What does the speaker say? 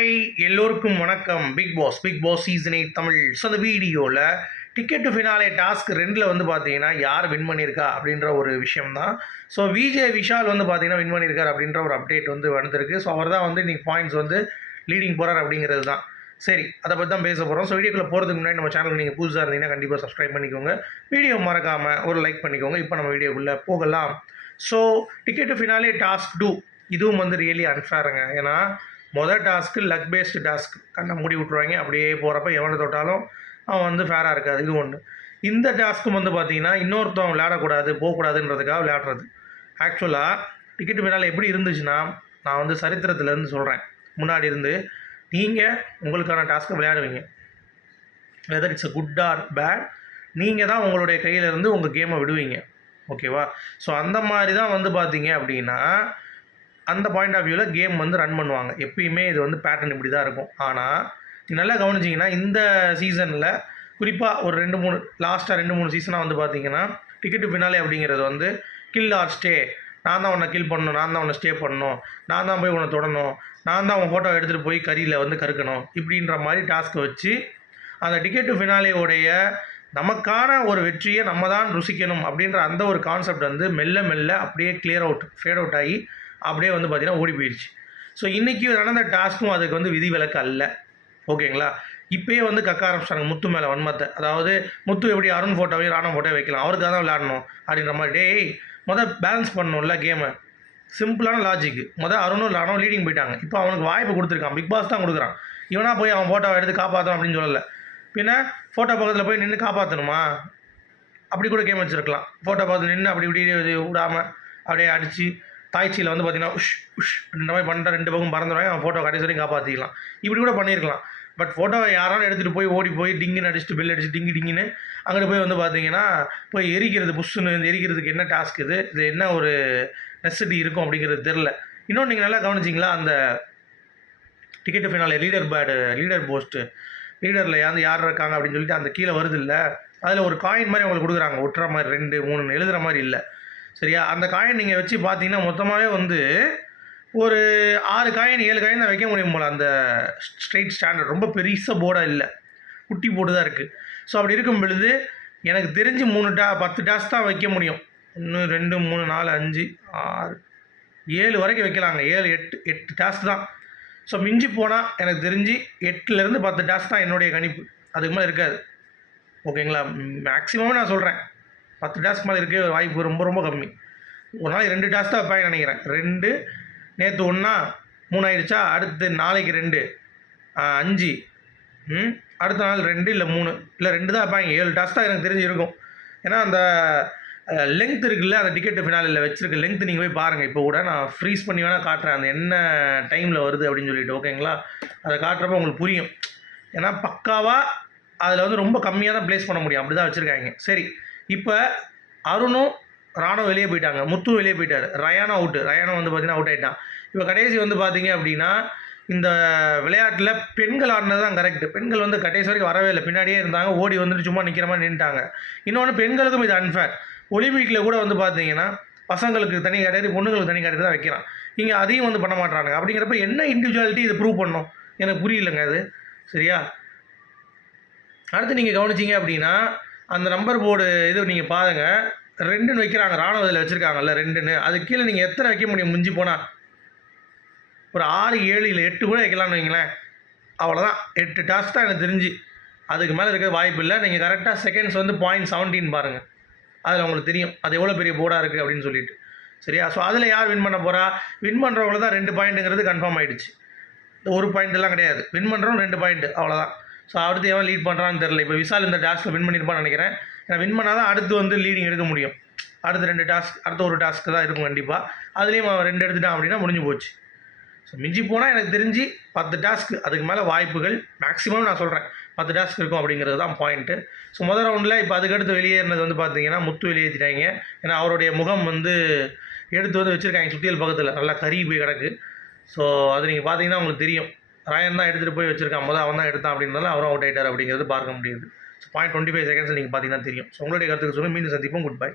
Hi எல்லோருக்கும் வணக்கம். Bigg Boss season 8 Tamil. So அந்த வீடியோவில் டிக்கெட் டு ஃபினாலே டாஸ்க் 2 வந்து பார்த்தீங்கன்னா யார் வின் பண்ணியிருக்கா அப்படின்ற ஒரு விஷயம் தான். ஸோ விஜய் விஷால் வந்து பார்த்தீங்கன்னா வின் பண்ணியிருக்கார் அப்படின்ற ஒரு அப்டேட் வந்து வந்திருக்கு. ஸோ அவர் தான் வந்து இன்றைக்கி பாயிண்ட்ஸ் வந்து லீடிங் போகிறார் அப்படிங்கிறது தான். சரி, அதை பற்றி தான் பேச போகிறோம். ஸோ வீடியோக்குள்ளே போகிறதுக்கு முன்னாடி நம்ம சேனலுக்கு நீங்கள் புதுசாக இருந்தீங்கன்னா கண்டிப்பாக சப்ஸ்கிரைப் பண்ணிக்கோங்க. வீடியோ மறக்காமல் ஒரு லைக் பண்ணிக்கோங்க. இப்போ நம்ம வீடியோக்குள்ளே போகலாம். So ticket to finale task 2 இதுவும் வந்து ரியலி அன்ஃபேருங்க. ஏன்னா மொதல் டாஸ்க்கு லக் பேஸ்டு டாஸ்க், கண்ணை மூடி விட்ருவாங்க. அப்படியே போகிறப்ப எவனை தொட்டாலும் அவன் வந்து ஃபேராக இருக்காது. இது ஒன்று. இந்த டாஸ்க்கும் வந்து பார்த்தீங்கன்னா இன்னொருத்தவன் விளையாடக்கூடாது, போகக்கூடாதுன்றதுக்காக விளையாடுறது. ஆக்சுவலாக டிக்கெட்டு பின்னால் எப்படி இருந்துச்சுன்னா, நான் வந்து சரித்திரத்துலேருந்து சொல்கிறேன். முன்னாடி இருந்து நீங்கள் உங்களுக்கான டாஸ்க்கை விளையாடுவீங்க. Weather it's a good or bad, நீங்கள் தான் உங்களுடைய கையிலேருந்து உங்கள் கேமை விடுவீங்க. ஓகேவா? ஸோ அந்த மாதிரி தான் வந்து பார்த்தீங்க அப்படின்னா அந்த பாயிண்ட் ஆஃப் வியூவில் கேம் வந்து ரன் பண்ணுவாங்க. எப்பயுமே இது வந்து பேட்டர்ன் இப்படி தான் இருக்கும். ஆனால் நல்லா கவனிச்சிங்கன்னா இந்த சீசனில் குறிப்பாக ஒரு 2-3 லாஸ்ட்டாக 2-3 சீசனாக வந்து பார்த்தீங்கன்னா டிக்கெட் டு ஃபினாலே அப்படிங்கிறது வந்து கில் ஆர் ஸ்டே. நான் தான் உன்னை கில் பண்ணணும், நான் தான் உன்னை ஸ்டே பண்ணணும், நான் தான் போய் உன்னை தொடணும், நான் தான் உன் ஃபோட்டோ எடுத்துகிட்டு போய் கரியில் வந்து கறுக்கணும், இப்படின்ற மாதிரி டாஸ்க்கை வச்சு அந்த டிக்கெட் டு ஃபினாலேயோடைய நமக்கான ஒரு வெற்றியை நம்ம தான் ருசிக்கணும் அப்படின்ற அந்த ஒரு கான்செப்ட் வந்து மெல்ல மெல்ல அப்படியே ஃபேட் அவுட் ஆகி அப்படியே வந்து பார்த்திங்கன்னா ஓடி போயிடுச்சு. ஸோ இன்றைக்கி நடந்த டாஸ்க்கும் அதுக்கு வந்து விதிவிலக்கு அல்ல. ஓகேங்களா? இப்போயே வந்து கக்க ஆரம்பிச்சிட்டாங்க முத்து மேலே வன்மத்தை. அதாவது முத்து எப்படி அருண் ஃபோட்டோவையும் ராணம் ஃபோட்டோ வைக்கலாம், அவருக்காக தான் விளையாடணும் அப்படின்ற மாதிரி. டேய், பேலன்ஸ் பண்ணணும்ல கேமை. சிம்பிளான லாஜிக்கு. அருணும் ராணும் லீடிங் போயிட்டாங்க. இப்போ அவனுக்கு வாய்ப்பு கொடுத்துருக்கான், பிக் பாஸ் தான் கொடுக்குறான். இவனா போய் அவன் ஃபோட்டோவை எடுத்து காப்பாற்றணும் அப்படின்னு சொல்லலை. பின்ன ஃபோட்டோ பக்கத்தில் போய் நின்று காப்பாற்றணுமா? அப்படி கூட கேம் வச்சுருக்கலாம். ஃபோட்டோ பக்கத்தில் நின்று அப்படி இப்படி விடாமல் அப்படியே அடித்து தாய்ச்சியில் வந்து பார்த்தீங்கன்னா உஷ் இந்த மாதிரி பண்ணிட்டா 2 பக்கம் பறந்துடுவாங்க, அவன் ஃபோட்டோ கடைசி வரைக்கும் காப்பாற்றிக்கலாம். இப்படி கூட பண்ணியிருக்கலாம். பட் ஃபோட்டோவை யாராலும் எடுத்துகிட்டு போய் ஓடி போய் டிங்குன்னு அடிச்சுட்டு பெல் அடிச்சு டிங்குன்னு அங்கிட்டு போய் வந்து பார்த்தீங்கன்னா போய் எரிக்கிறது, புஷ்ஷுன்னு எரிக்கிறதுக்கு என்ன டாஸ்க் இது என்ன ஒரு நெசசிட்டி இருக்கும் அப்படிங்கிறது தெரில. இன்னொன்று நீங்கள் நல்லா கவனிச்சிங்களா, அந்த டிக்கெட் ஃபினாலே லீடர் போஸ்ட்டு லீடரில் யார் இருக்காங்க அப்படின்னு சொல்லிட்டு அந்த கீழே வருது இல்லை, அதில் ஒரு காயின் மாதிரி அவங்களுக்கு கொடுக்குறாங்க, ஒட்டுற மாதிரி 2, 3 எழுதுகிற மாதிரி இல்லை. சரியா? அந்த காயின் நீங்கள் வச்சு பார்த்தீங்கன்னா மொத்தமாகவே வந்து ஒரு 6 காயின் 7 காயின் தான் வைக்க முடியும் போல். அந்த ஸ்ட்ரெயிட் ஸ்டாண்டர்ட் ரொம்ப பெருசாக போர்டாக இல்லை, குட்டி போர்டு தான் இருக்குது. ஸோ அப்படி இருக்கும் பொழுது எனக்கு தெரிஞ்சு 10 டாஸ்க் தான் வைக்க முடியும். 1 2 3 4 5 6 7 வரைக்கும் வைக்கலாங்க. 7 8 டாஸ்க் தான். ஸோ மிஞ்சி போனால் எனக்கு தெரிஞ்சு 8லேருந்து 10 டாஸ்க் தான் என்னுடைய கணிப்பு. அதுக்கு மேலே இருக்காது. ஓகேங்களா? மேக்ஸிமம் நான் சொல்கிறேன் 10 டாஸ்க் மேலே இருக்க வாய்ப்பு ரொம்ப ரொம்ப கம்மி. ஒரு நாளைக்கு 2 டாஸ்க் தான் வைப்பாங்க நினைக்கிறேன். 2 நேற்று 1 3 ஆயிடுச்சா, அடுத்து நாளைக்கு 2 5 அடுத்த நாள் 2 இல்லை 3 இல்லை 2 தான் வைப்பாங்க. 7 டாஸ்க் தான் எனக்கு தெரிஞ்சு இருக்கும். ஏன்னா அந்த லென்த் இருக்குல்ல, அந்த டிக்கெட்டு ஃபினாலில் வச்சுருக்க லென்த் நீங்கள் போய் பாருங்கள். இப்போ கூட நான் ஃப்ரீஸ் பண்ணி வேணால் காட்டுறேன் அந்த என்ன டைமில் வருது அப்படின்னு சொல்லிட்டு. ஓகேங்களா? அதை காட்டுறப்ப உங்களுக்கு புரியும். ஏன்னா பக்காவாக அதில் வந்து ரொம்ப கம்மியாக தான் ப்ளேஸ் பண்ண முடியும், அப்படி தான் வச்சுருக்காங்க. சரி, இப்போ அருணும் ராணும் வெளியே போயிட்டாங்க, முத்து வெளியே போயிட்டார், ரயானா அவுட்டு. ரயானா வந்து பார்த்தீங்கன்னா அவுட் ஆகிட்டான். இப்போ கடைசி வந்து பார்த்தீங்க அப்படின்னா இந்த விளையாட்டில் பெண்கள் ஆடினது தான் கரெக்டு. பெண்கள் வந்து கடைசி வரைக்கும் வரவே இல்லை, பின்னாடியே இருந்தாங்க, ஓடி வந்துட்டு சும்மா நிற்கிற மாதிரி நின்றுட்டாங்க. இன்னொன்று, பெண்களுக்கும் இது அன்ஃபேர். ஒலிம்பிக்கில் கூட வந்து பார்த்தீங்கன்னா பசங்களுக்கு தனி கேட்டகரி, பொண்ணுங்களுக்கு தனி கேட்டகரி தான் வைக்கிறான். இங்கே அதையும் வந்து பண்ண மாட்டானுங்க. அப்படிங்கிறப்ப என்ன இண்டிவிஜுவாலிட்டி இது ப்ரூவ் பண்ணணும் எனக்கு புரியலைங்க அது. சரியா? அடுத்து நீங்கள் கவனிச்சிங்க அப்படின்னா அந்த நம்பர் போர்டு இது நீங்கள் பாருங்கள், 2ன்னு வைக்கிறாங்க. ராணுவத்தில் வச்சுருக்காங்கல்ல 2ன்னு. அது கீழே நீங்கள் எத்தனை வைக்க முடியும்? மிஞ்சி போனால் ஒரு 6 7 இல்லை 8 கூட வைக்கலாம்னு வைங்களேன். அவ்வளோதான். 8 டாஸ்க் தான் எனக்கு தெரிஞ்சு. அதுக்கு மேலே இருக்க வாய்ப்பு இல்லை. நீங்கள் கரெக்டாக செகண்ட்ஸ் வந்து 0.17 பாருங்கள், அதில் உங்களுக்கு தெரியும் அது எவ்வளோ பெரிய போர்டாக இருக்குது அப்படின்னு சொல்லிட்டு. சரியா? ஸோ அதில் யார் வின் பண்ண போகிறா? வின் பண்ணுறவங்கள தான் 2 பாயிண்ட்டுங்கிறது கன்ஃபார்ம் ஆகிடுச்சு. 1 பாயிண்ட்லாம் கிடையாது. வின் பண்ணுறோம் 2 பாயிண்ட், அவ்வளோதான். ஸோ அடுத்து எவன் லீட் பண்ணுறான்னு தெரில. இப்போ விஷால் இந்த டாஸ்க்கில் வின் பண்ணியிருப்பான்னு நினைக்கிறேன். ஏன்னா வின் பண்ணால் தான் அடுத்து வந்து லீடிங் எடுக்க முடியும். அடுத்து 2 டாஸ்க், அடுத்த ஒரு டாஸ்க்கு தான் இருக்கும் கண்டிப்பாக. அதுலேயும் அவன் 2 எடுத்துட்டான் அப்படின்னா முடிஞ்சு போச்சு. ஸோ மிஞ்சி போனால் எனக்கு தெரிஞ்சு 10 டாஸ்க்கு, அதுக்கு மேலே வாய்ப்புகள் மேக்ஸிமம் நான் சொல்கிறேன் 10 டாஸ்க் இருக்கும் அப்படிங்கிறது தான் பாயிண்ட்டு. ஸோ முதல் ரவுண்டில் இப்போ அதுக்கடுத்து வெளியேறினது வந்து பார்த்தீங்கன்னா முத்து வெளியேற்றிட்டாங்க. ஏன்னா அவருடைய முகம் வந்து எடுத்து வந்து வச்சுருக்காங்க சுத்தியல் பக்கத்தில், நல்லா கறி போய் கிடக்கு. ஸோ அது நீங்கள் பார்த்தீங்கன்னா உங்களுக்கு தெரியும். ராயன் தான் எடுத்துகிட்டு போய் வச்சுருக்கான், அவன் தான் எடுத்தான் அப்படின்றதால அவரும் அவுட் ஆகிட்டார் அப்படிங்கிறது பார்க்க முடியுது. ஸோ 0.25 செகண்ட்ஸ் நீங்கள் பார்த்தீங்கன்னா தெரியும். ஸோ உங்களுடைய கருத்துக்கு சொல்லுங்கள். மீண்டும் சந்திப்போம். Good bye.